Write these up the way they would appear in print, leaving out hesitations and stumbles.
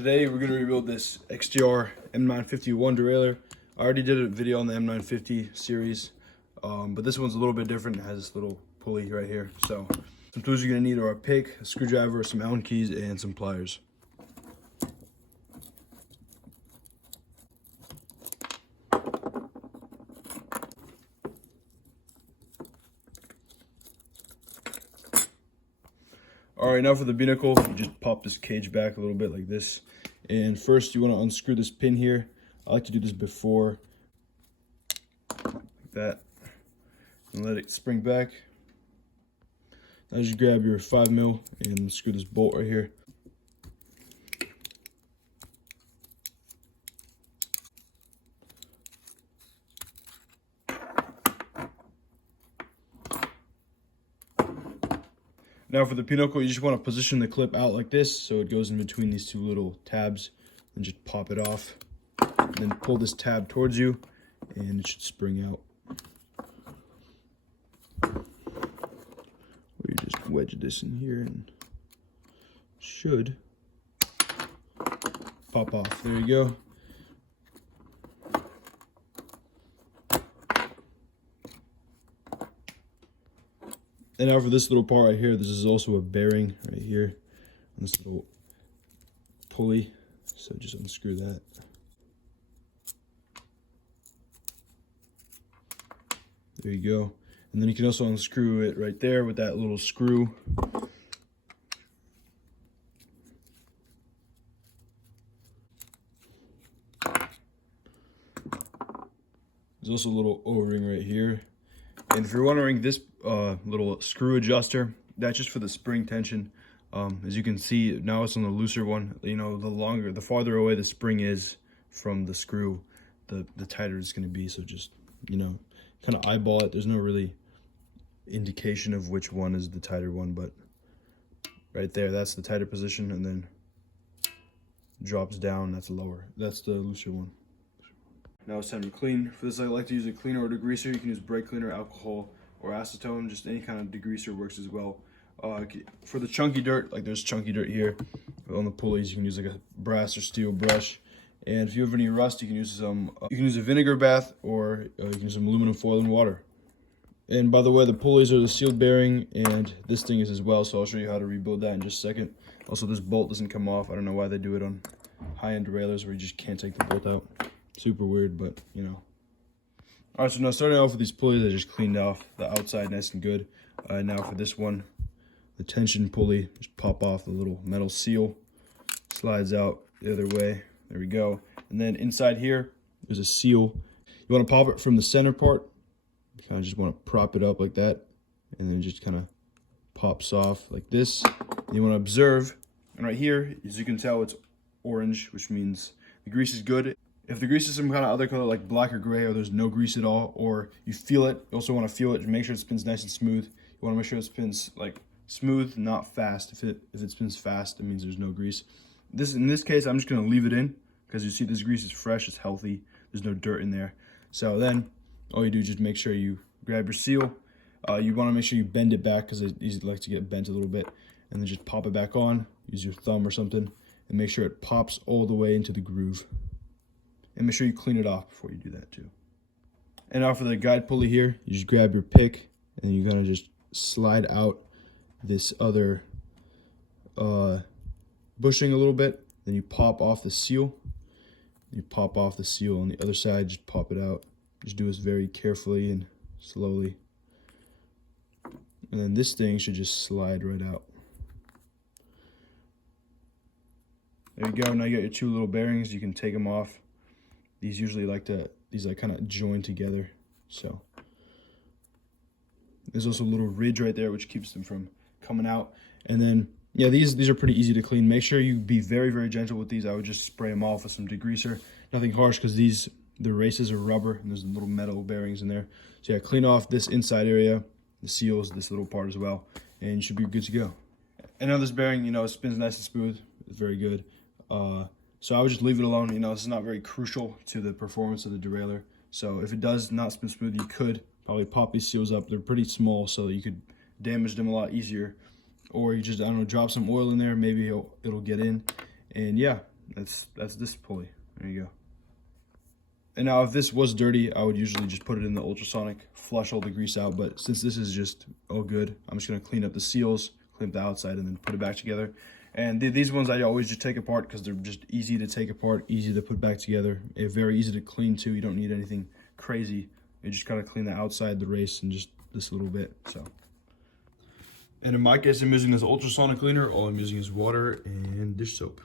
Today we're going to rebuild this XTR M951 derailleur. I already did a video on the M950 series, but this one's a little bit different. It has this little pulley right here. So some tools you're going to need are a pick, a screwdriver, some Allen keys, and some pliers. All right, now for the binnacle, you just pop this cage back a little bit like this. And first you want to unscrew this pin here. I like to do this before, like that, and let it spring back. Now you grab your 5mm and screw this bolt right here. Now for the pinnacle, you just want to position the clip out like this so it goes in between these two little tabs, and just pop it off. And then pull this tab towards you and it should spring out. Or you just wedge this in here and it should pop off. There you go. And now for this little part right here, this is also a bearing right here on this little pulley. So just unscrew that. There you go. And then you can also unscrew it right there with that little screw. There's also a little O-ring right here. And if you're wondering, this little screw adjuster, that's just for the spring tension. As you can see, now it's on the looser one. You know, the farther away the spring is from the screw, the tighter it's going to be. So just, you know, kind of eyeball it. There's no really indication of which one is the tighter one, but right there, that's the tighter position, and then drops down, that's lower. That's the looser one. Now it's time to clean. For this, I like to use a cleaner or degreaser. You can use brake cleaner, alcohol, or acetone. Just any kind of degreaser works as well. For the chunky dirt, like there's chunky dirt here on the pulleys, you can use like a brass or steel brush. And if you have any rust, you can use some. You can use a vinegar bath, or you can use some aluminum foil and water. And by the way, the pulleys are the sealed bearing, and this thing is as well. So I'll show you how to rebuild that in just a second. Also, this bolt doesn't come off. I don't know why they do it on high-end derailleurs where you just can't take the bolt out. Super weird, but you know. All right, so now starting off with these pulleys, I just cleaned off the outside nice and good. Now for this one, the tension pulley, just pop off the little metal seal, slides out the other way. There we go. And then inside here, there's a seal. You want to pop it from the center part. You kind of just want to prop it up like that, and then it just kind of pops off like this. And you want to observe, and right here, as you can tell, it's orange, which means the grease is good. If the grease is some kind of other color like black or gray, or there's no grease at all, or you feel it, you also want to feel it and make sure it spins nice and smooth. You want to make sure it spins like smooth, not fast. If it spins fast, it means there's no grease. In this case, I'm just going to leave it in because you see this grease is fresh, it's healthy, there's no dirt in there. So then all you do is just make sure you grab your seal. You want to make sure you bend it back because it easily likes to get bent a little bit, and then just pop it back on. Use your thumb or something and make sure it pops all the way into the groove. And make sure you clean it off before you do that too. And now for the guide pulley here, you just grab your pick and you kind of just slide out this other bushing a little bit. Then you pop off the seal. You pop off the seal on the other side, just pop it out. Just do this very carefully and slowly. And then this thing should just slide right out. There you go. Now you got your two little bearings. You can take them off. These usually like kind of join together. So there's also a little ridge right there which keeps them from coming out. And then yeah, these are pretty easy to clean. Make sure you be very, very gentle with these. I would just spray them off with some degreaser. Nothing harsh because the races are rubber and there's little metal bearings in there. So yeah, clean off this inside area, the seals, this little part as well, and you should be good to go. And now this bearing, you know, it spins nice and smooth. It's very good. So I would just leave it alone. You know, this is not very crucial to the performance of the derailleur. So if it does not spin smooth, you could probably pop these seals up. They're pretty small, so you could damage them a lot easier. Or you just, I don't know, drop some oil in there, maybe it'll get in. And yeah, That's this pulley. There you go. And now if this was dirty, I would usually just put it in the ultrasonic, flush all the grease out. But since this is just all good, I'm just gonna clean up the seals, clean up the outside, and then put it back together. And these ones I always just take apart because they're just easy to take apart, easy to put back together. They're very easy to clean too. You don't need anything crazy. You just gotta clean the outside, the race, and just this little bit, so. And in my case, I'm using this ultrasonic cleaner. All I'm using is water and dish soap.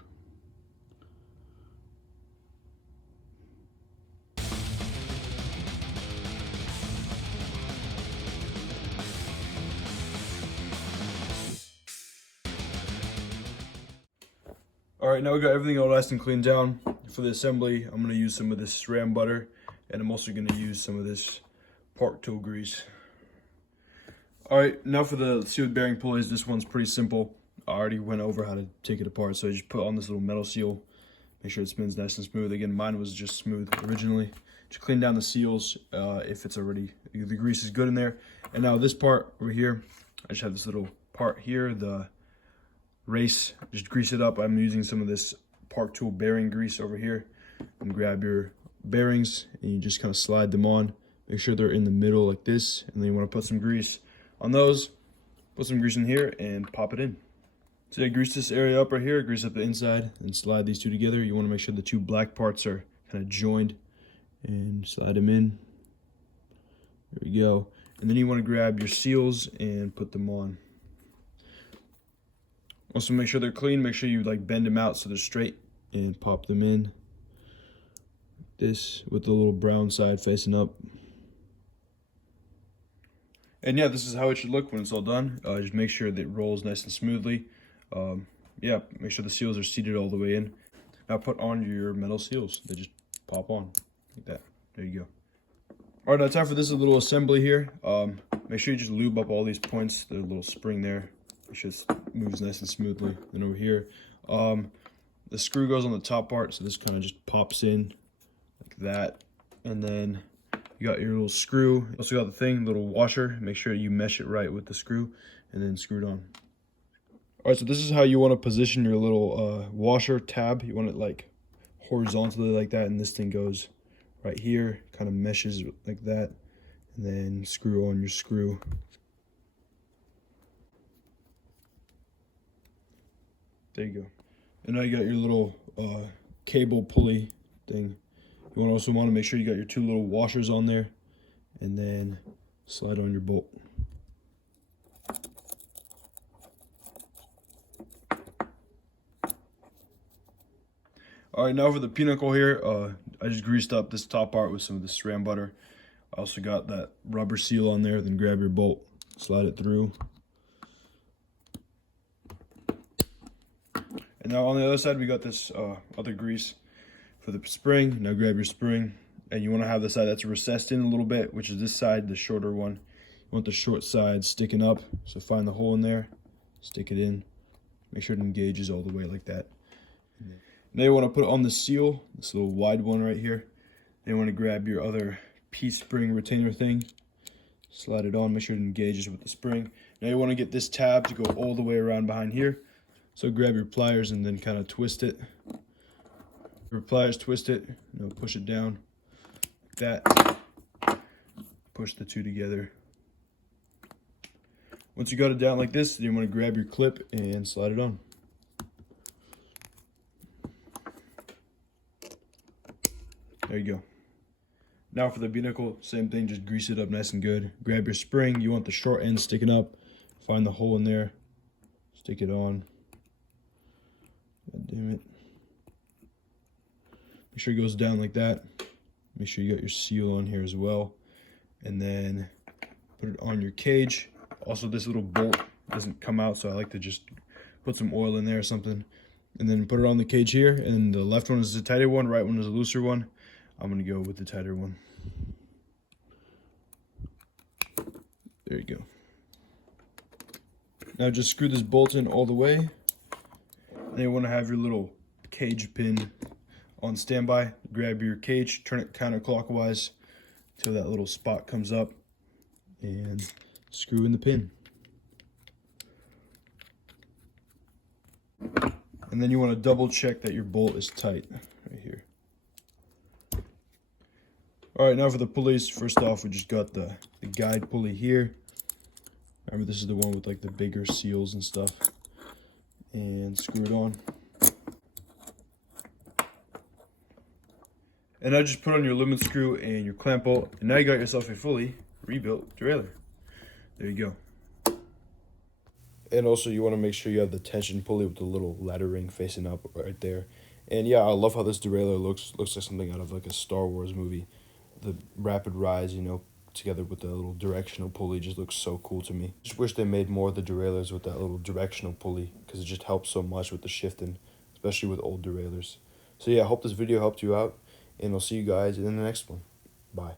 All right, now we got everything all nice and cleaned down. For the assembly, I'm gonna use some of this SRAM butter, and I'm also gonna use some of this park tool grease. All right, now for the sealed bearing pulleys. This one's pretty simple. I already went over how to take it apart, so I just put on this little metal seal, make sure it spins nice and smooth. Again, mine was just smooth originally. Just clean down the seals if it's already, the grease is good in there. And now this part over here, I just have this little part here, the race, just grease it up. I'm using some of this park tool bearing grease over here. And grab your bearings and you just kind of slide them on. Make sure they're in the middle like this, and then you want to put some grease on those. Put some grease in here and pop it in. So yeah, grease this area up right here, grease up the inside, and slide these two together. You want to make sure the two black parts are kind of joined, and slide them in. There we go. And then you want to grab your seals and put them on. Also make sure they're clean. Make sure you like bend them out so they're straight, and pop them in. This with the little brown side facing up. And yeah, this is how it should look when it's all done. Just make sure that it rolls nice and smoothly. Yeah, make sure the seals are seated all the way in. Now put on your metal seals. They just pop on like that. There you go. All right, now time for this little assembly here. Make sure you just lube up all these points, the little spring there. It just moves nice and smoothly. Then over here, the screw goes on the top part, so this kind of just pops in like that. And then you got your little screw. You also got the thing, little washer. Make sure you mesh it right with the screw, and then screw it on. All right, so this is how you want to position your little washer tab. You want it like horizontally like that, and this thing goes right here, kind of meshes like that, and then screw on your screw. There you go. And now you got your little cable pulley thing. You also want to make sure you got your two little washers on there, and then slide on your bolt. All right, now for the pinnacle here, I just greased up this top part with some of the SRAM butter. I also got that rubber seal on there. Then grab your bolt, slide it through. And now on the other side, we got this other grease for the spring. Now grab your spring, and you want to have the side that's recessed in a little bit, which is this side, the shorter one. You want the short side sticking up, so find the hole in there, stick it in, make sure it engages all the way like that. Now you want to put on the seal, this little wide one right here. Then you want to grab your other P-spring retainer thing, slide it on, make sure it engages with the spring. Now you want to get this tab to go all the way around behind here. So grab your pliers and then kind of twist it. Your pliers, twist it, push it down like that. Push the two together. Once you got it down like this, you want to grab your clip and slide it on. There you go. Now for the binnacle, same thing, just grease it up nice and good. Grab your spring, you want the short end sticking up. Find the hole in there, stick it on. God damn it. Make sure it goes down like that. Make sure you got your seal on here as well. And then put it on your cage. Also, this little bolt doesn't come out, so I like to just put some oil in there or something. And then put it on the cage here. And the left one is the tighter one, right one is a looser one. I'm going to go with the tighter one. There you go. Now just screw this bolt in all the way. Then you want to have your little cage pin on standby. Grab your cage, turn it counterclockwise till that little spot comes up, and screw in the pin. And And then you want to double check that your bolt is tight right here. All right, now for the pulleys. First off, we just got the guide pulley here. Remember, this is the one with like the bigger seals and stuff. And screw it on. And now just put on your limit screw and your clamp bolt, and now you got yourself a fully rebuilt derailleur. There you go. And also you want to make sure you have the tension pulley with the little ladder ring facing up right there. And yeah, I love how this derailleur looks like something out of like a Star Wars movie. The rapid rise, you know, together with the little directional pulley just looks so cool to me. Just wish they made more of the derailleurs with that little directional pulley, because it just helps so much with the shifting, especially with old derailleurs. So yeah, I hope this video helped you out, and I'll see you guys in the next one. Bye.